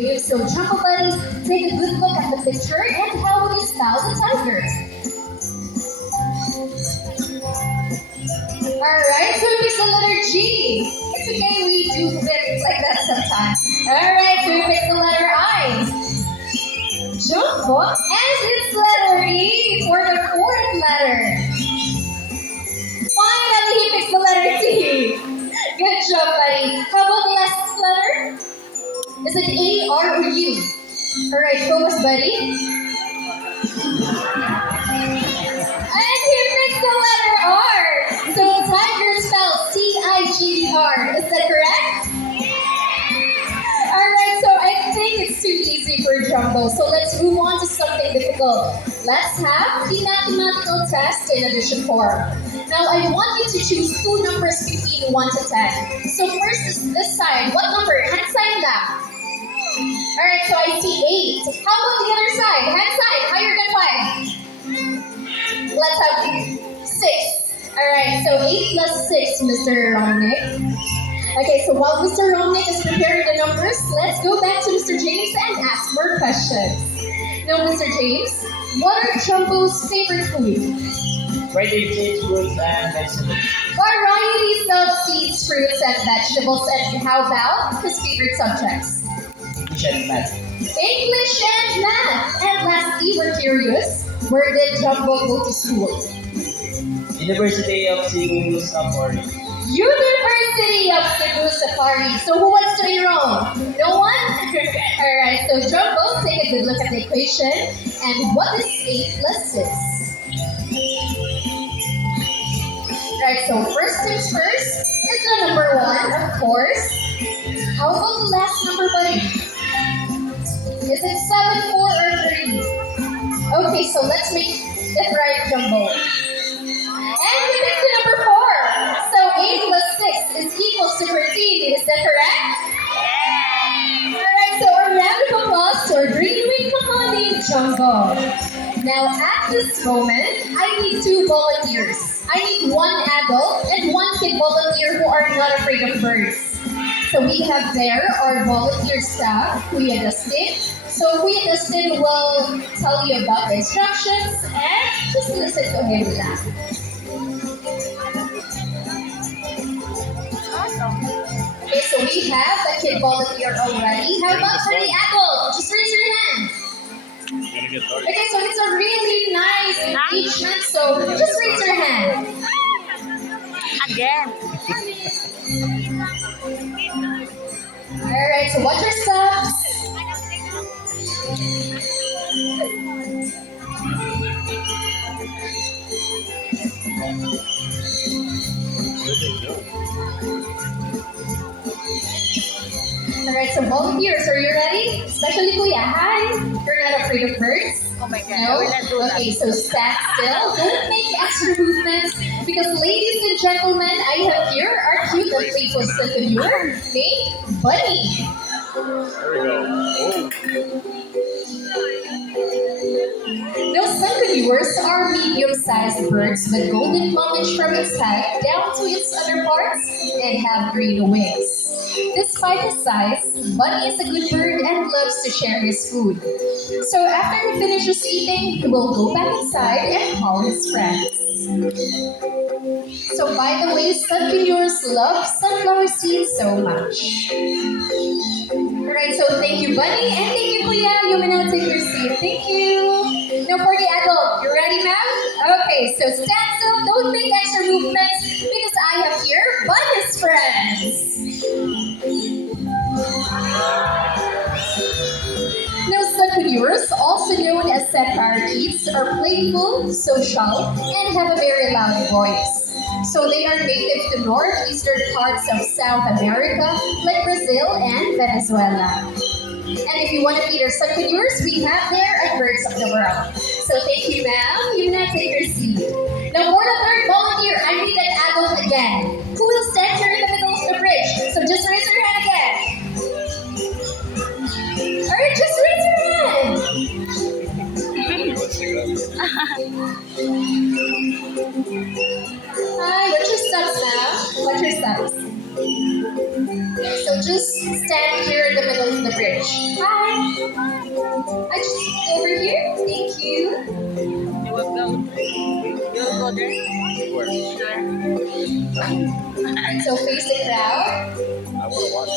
James. So, Jumbo Buddy, take a good look at the picture and how would you spell the tiger? Alright, so it picks the letter G. It's okay, we do things like that sometimes. Alright, so we pick the letter I. Jumbo, and it's letter E for the fourth letter. Finally, he picks the letter T. Good job, buddy. How about the last letter? Is it A, R, or U? Alright, focus, buddy. And he picks the letter R. So tiger spelled T-I-G-E-R. Is that correct? Alright, so I think it's too easy for Jumbo. So let's move on to something difficult. Let's have the mathematical test in addition form. Now I want you to choose two numbers between 1 to 10. So first is this side. What number? Hand side left. Alright, so I see 8. How about the other side? Hand side, higher than 5. Let's have 6. Alright, so 8 plus 6, Mr. Romnick. Okay, so while Mr. Romnick is preparing the numbers, let's go back to Mr. James and ask more questions. Now, Mr. James, what are Jumbo's favorite food? Friday seeds, fruits, and vegetables. Varieties of seeds, fruits, and vegetables. And how about his favorite subjects? English and math. English and math. And lastly, we're curious, where did Jumbo go to school? University of Cebu, Singapore. University of Cebu Safari. So who wants to be wrong? No one? Alright, so Jumbo, take a good look at the equation. And what is 8 plus 6? Right, so first things first is the number 1, of course. How about the last number, buddy? Is it 7, 4, or 3? Okay, so let's make it right, Jumbo. And we picked the number 4. So 8 plus 6 is equals to 13. Is that correct? Alright, so a round of applause to our green-wing Mahoney Jumbo. Now at this moment, I need 2 volunteers. I need 1 adult and 1 kid volunteer who are not afraid of birds. So we have there our volunteer staff, Kuya Dustin. So Kuya Dustin will tell you about the instructions and just listen to him laugh. Okay, so we have the kid volunteer already. How about for the adult? Just raise your hand. Okay, so it's a really nice engagement, so just raise your hand. Again. Alright, so watch your steps. Alright, so volunteers, are you ready? Especially Kuya, hi. You're not afraid of birds? Oh my God, No? I will not do that. Okay, so stand still. Don't make extra movements because ladies and gentlemen, I have here our cute and playful secondary named Bunny. There we go. Oh. Now, sunconures are medium-sized birds with golden plumage from its head down to its other parts and have green wings. Despite his size, Bunny is a good bird and loves to share his food. So after he finishes eating, he will go back inside and call his friends. So by the way, sunconures love sunflower seeds so much. Alright, so thank you, Bunny, and thank you, Kuya. You may now take your seat. Thank you. Now for the adult, you ready, ma'am? Okay, so stand still, don't make extra movements because I have here Bunny's friends. Now, sunconures, also known as sand parakeets, are playful, social, and have a very loud voice. So they are native to northeastern parts of South America, like Brazil and Venezuela. And if you want to meet our sunconures, we have there at Birds of the World. So thank you, ma'am. You may now take your seat. Now, for the third volunteer, I need an adult again. Who will stand here in the middle of the bridge? So just raise your hand again. Alright, just raise your hand. Hi, watch your steps now. Watch your steps. So just stand here in the middle of the fridge. Hi. I just over here. Thank you. You will go there? Where? There. So face the crowd. I want to watch.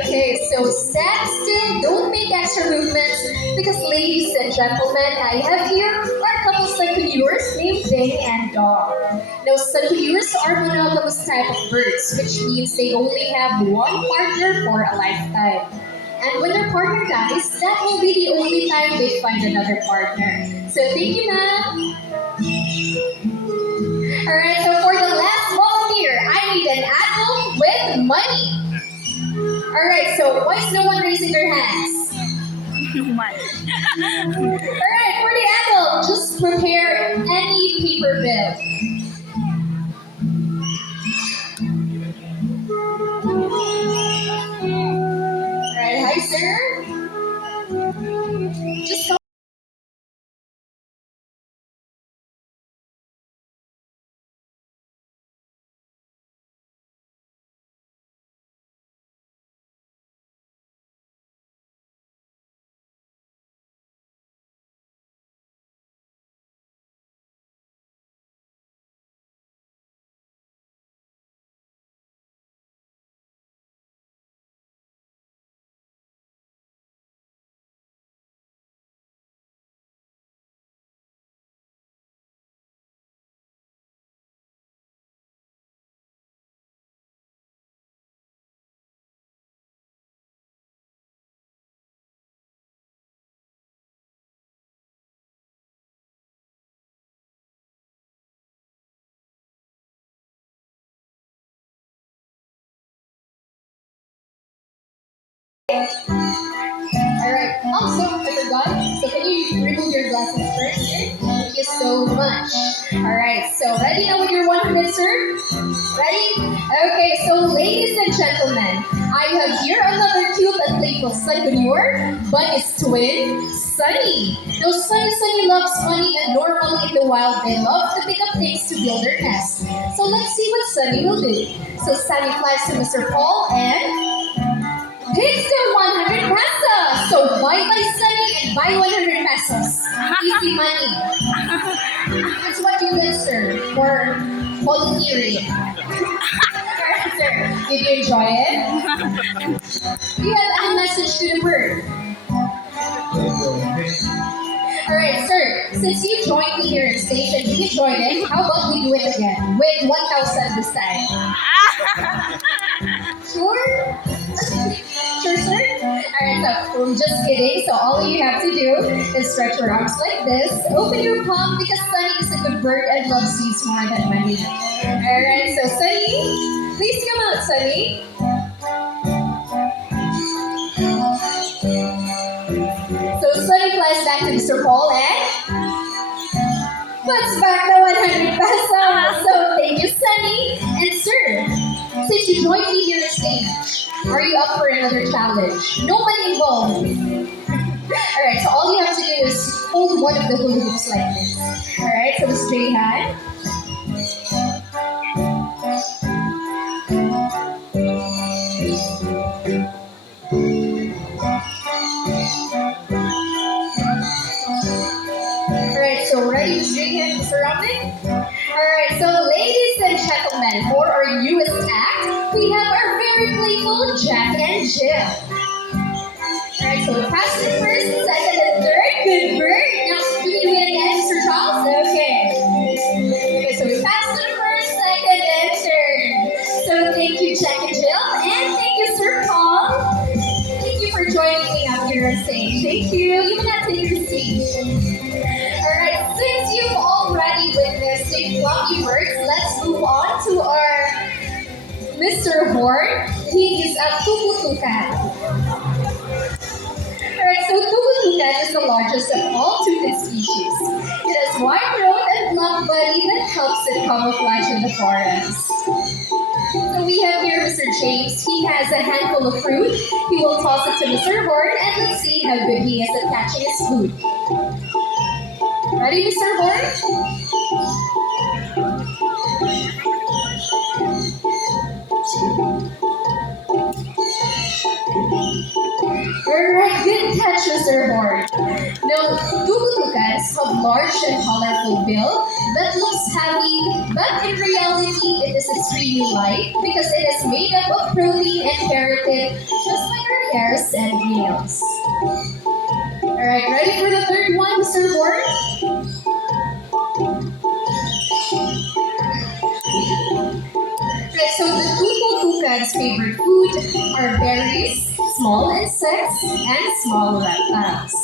Okay, so stand still, don't make extra movements because ladies and gentlemen, I have here our couple succulures named Ding and Dog. Now succulures are monogamous type of birds, which means they only have one partner for a lifetime. And when their partner dies, that will be the only time they find another partner. So thank you, ma'am. Alright, so for the last volunteer, I need an adult with money. Alright, so why is no one raising their hands? Alright, for the adult, just prepare any paper bill. Alright, hi sir. Just alright. Also, I forgot. So can you remove your glasses first, sir? Thank you so much. Alright, so ready now with your 100, sir? Ready? Okay, so ladies and gentlemen, I have here another cute and playful Sungunur, but his twin, Sunny. Now Sunny loves money and normally in the wild they love to pick up things to build their nest. So let's see what Sunny will do. So Sunny flies to Mr. Paul and picks the 100 pesos. So buy Sunny and buy 100 pesos. Easy money. That's what you get, sir, for volunteering. Alright, sir. Did you enjoy it? Do you have any message to the bird? Alright, sir. Since you joined me here in stage and you enjoyed it, how about we do it again with 1,000 this time? Sure? Sure, sir? Alright, so I'm just kidding. So all you have to do is stretch your arms like this, open your palm because Sunny is a good bird and loves seeds more than money. Alright, so Sunny, please come out, Sunny. So Sunny flies back to Mr. Paul and puts back the 100 pesos. So thank you, Sunny. And sir, since you joined me here on stage, are you up for another challenge? No money involved. Alright, so all you have to do is hold one of the hula hoops like this. Alright, so straight hand. Alright, so ready, straight hand, surrounding? Alright, so ladies and gentlemen, for our newest act, we have our very playful Jack and Jill. Alright, so we pass the first, second, and third. Good bird. Now, do we do it again, Mr. Charles? Okay. Okay, so we pass the first, second, and third. So thank you, Jack and Jill, and thank you, Sir Paul. Thank you for joining me up here on stage. Thank you. You may not take your seat. Alright, since you've already witnessed the fluffy birds, let's move on to our Mr. Horn. He is a tukutukan. Alright, so tukutukan is the largest of all toucan species. It has wide throat and blunt body that helps it camouflage in the forest. So we have here Mr. James. He has a handful of fruit. He will toss it to Mr. Horn and let's see how good he is at catching his food. Ready, Mr. Horn? Alright, good catch, Mr. Horn. Now, tugutukas have large and colorful bill that looks heavy, but in reality, it is extremely light because it is made up of protein and keratin, just like our hairs and nails. Alright, ready for the third one, Mr. Horn? Right, so the tugutukas' favorite food are berries, small insects, and small reptiles.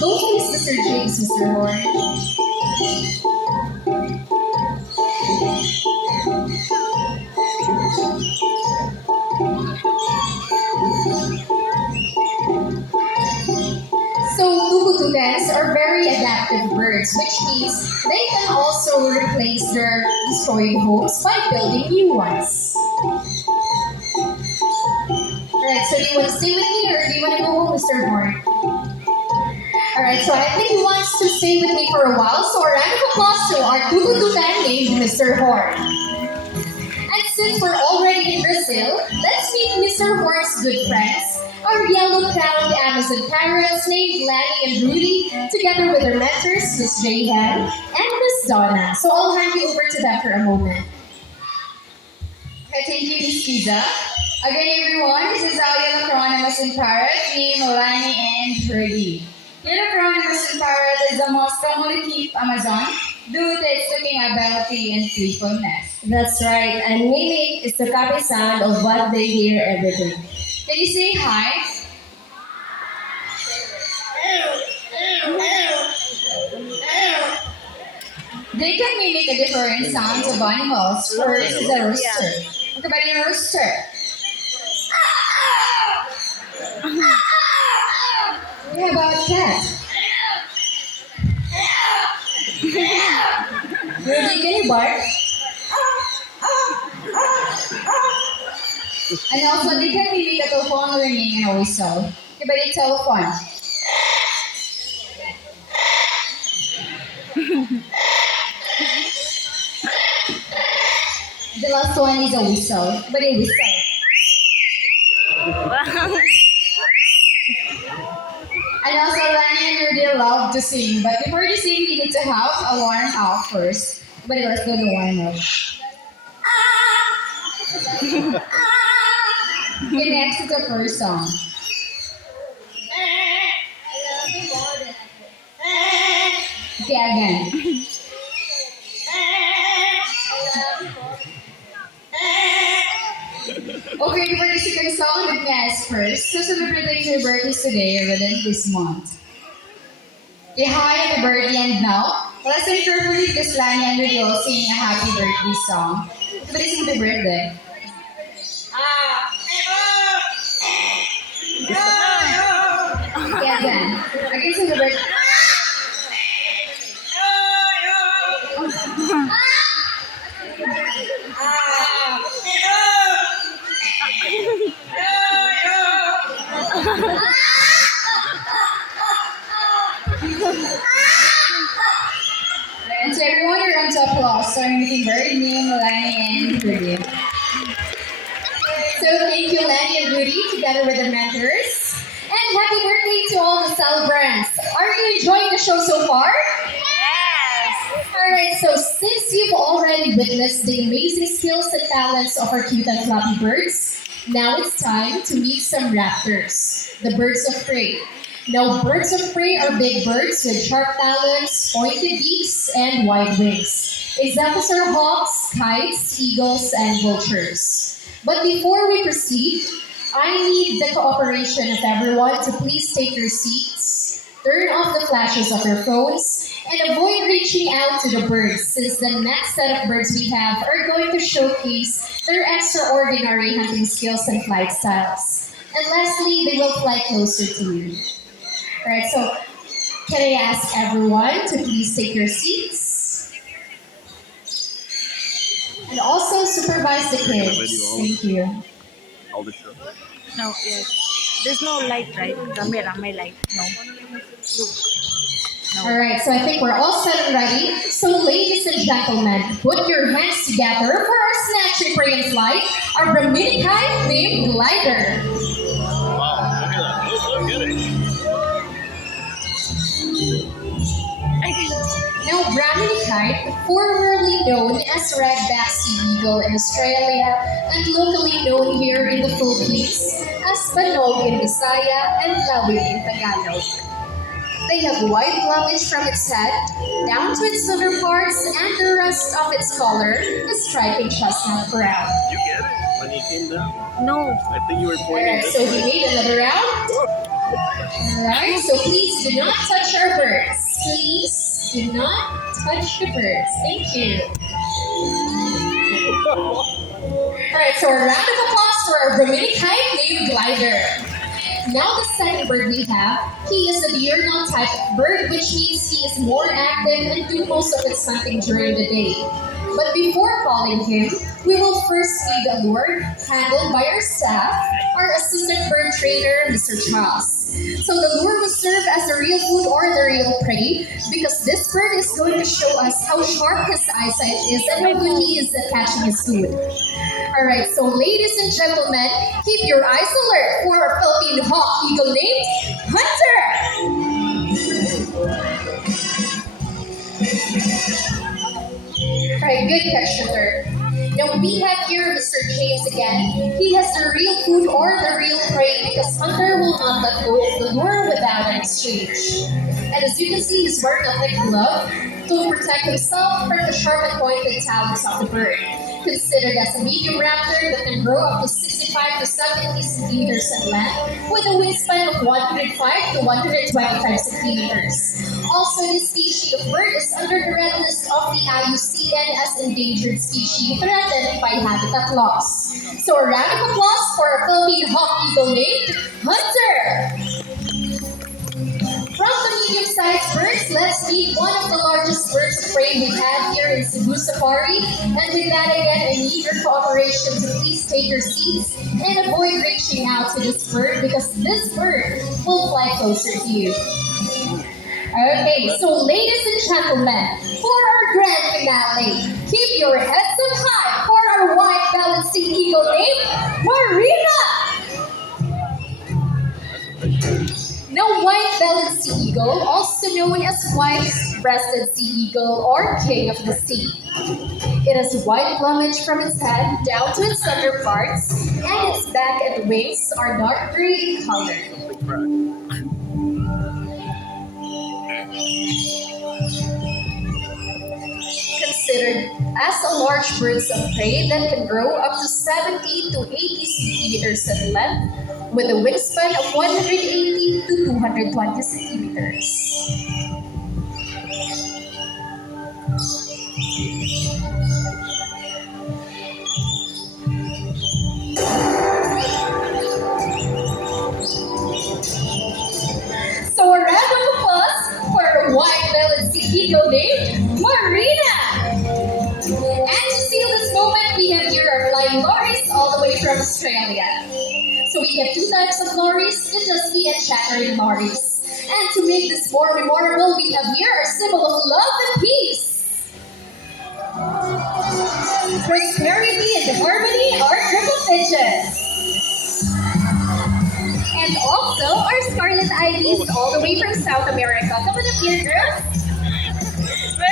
Go please, Mr. James, Mr. Horn. So tugutugas are very adaptive birds, which means they can also replace their destroyed homes by building new ones. Alright, so do you want to stay with me or do you want to go home, Mr. Horn? Alright, so I think he wants to stay with me for a while, so a round of applause to our tugutugan named Mr. Horn. And since we're already in Brazil, let's meet Mr. Horn's good friends, our yellow-crowned Amazon parrots named Lanny and Rudy, together with their mentors, Miss Jayhan and Miss Donna. So I'll hand you over to them for a moment. Okay, thank you, Miss Kiza. Again, everyone, this is our yellow crown Amazon parrot named Lani and Rudy. Yellow crown Amazon parrot is the most commonly kept Amazon due to its looking ability and playfulness. That's right, and mimic is the copy sound of what they hear every day. Can you say hi? They can mimic the different sounds of animals. First is a rooster. What about your rooster? How about cat? Rudy, can you bark? And also, they can mimic a telephone ringing and whistle. What about your telephone? The last one is a whistle. But a whistle. And also, Lani and Rudy love to sing. But before they sing, they need to have a warm up first. But let's go to warm up. Okay, next is the first song. Okay, again. Okay, before the second song, let me ask first. So celebrating your birthdays today or within this month? Okay, hi, happy birthday and now. Listen carefully because Lani and Rudy will sing a happy birthday song. But it's happy birthday. Okay, again. Again, sing the birthday. And so everyone, a round of applause. Starting with the bird name, Lani and Rudy. So thank you, Lani and Rudy, together with their mentors. And happy birthday to all the celebrants. Are you enjoying the show so far? Yes! Alright, so since you've already witnessed the amazing skills and talents of our cute and fluffy birds, now it's time to meet some raptors, the birds of prey. Now, birds of prey are big birds with sharp talons, pointed beaks, and wide wings. Examples are hawks, kites, eagles, and vultures. But before we proceed, I need the cooperation of everyone to please take your seats, turn off the flashes of your phones, and avoid reaching out to the birds since the next set of birds we have are going to showcase their extraordinary hunting skills and flight styles. And lastly, they will fly closer to you. Alright, so can I ask everyone to please take your seats? And also supervise the kids. Thank you. All the show. No, yes. There's no light, right? Camera, may light. No. All right, so I think we're all set and ready. So, ladies and gentlemen, put your hands together for our snatch, pray, and flight, our Brahminikai named glider. Wow, look at that. Look at it. Now, Brahmini kite, formerly known as red-backed sea eagle in Australia and locally known here in the Philippines as Banog in Visaya and Lawit in Tagalog. They have white plumage from its head down to its underparts, and the rest of its color is striking chestnut brown. You get it when you came down? No. I think you were pointing Alright, this so way. we made another round. Alright, so please do not touch our birds. Please do not touch the birds. Thank you. Alright, so a round of applause for our Brahminikai named glider. Now the second bird we have, he is a diurnal type of bird, which means he is more active and do most of its hunting during the day. But before calling him, we will first see the lure handled by our staff, our assistant bird trainer, Mr. Charles. So the lure will serve as the real food or the real prey because this bird is going to show us how sharp his eyesight is and how good he is at catching his food. Alright, so ladies and gentlemen, keep your eyes alert for our Philippine hawk eagle named Hunter! Alright, good catch, Hunter. Now we have here Mr. James again. He has the real food or the real prey because Hunter will not let go of the lure without an exchange. And as you can see, he's wearing a thick glove to protect himself from the sharp and pointed talons of the bird. Considered as a medium raptor that can grow up to 65 to 70 centimeters in length with a wingspan of 105 to 125 centimeters. Also, this species of bird is under the red list of the IUCN as endangered species threatened by habitat loss. So a round of applause for our Philippine hawk eagle named Hunter! From the medium-sized birds, let's meet one of the largest birds of prey we have here in Cebu Safari. And with that, again, I need your cooperation to please take your seats and avoid reaching out to this bird because this bird will fly closer to you. Okay, so ladies and gentlemen, for our grand finale, keep your heads up high for our white-bellied sea eagle named Marina! Now, white-bellied sea eagle, also known as white-breasted sea eagle or king of the sea. It has white plumage from its head down to its underparts, and its back and wings are dark gray in color. Considered as a large bird of prey that can grow up to 70 to 80 centimeters in length with a wingspan of 180 to 220 centimeters. So a round of applause for a white-bellied sea eagle named Marina! And to seal this moment, we have here our flying lorries all the way from Australia. So we have two types of lorries, the dusky and chattering lorries. And to make this more memorable, we have here our symbol of love and peace. Prosperity and harmony are triple digits. And also our scarlet IDs all the way from South America. Come on up here, girls.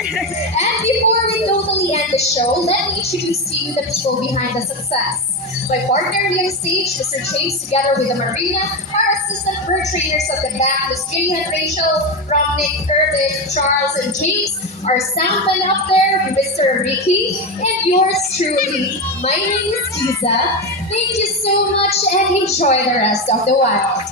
And before we totally end the show, let me introduce to you the people behind the success. My partner here on stage, Mr. James, together with the Marina, our assistant bird trainers at the back, Ms. Jane and Rachel, Romnick, Irvin, Charles, and James, our soundman up there, Mr. Ricky, and yours truly. My name is Kiza. Thank you so much and enjoy the rest of the wild.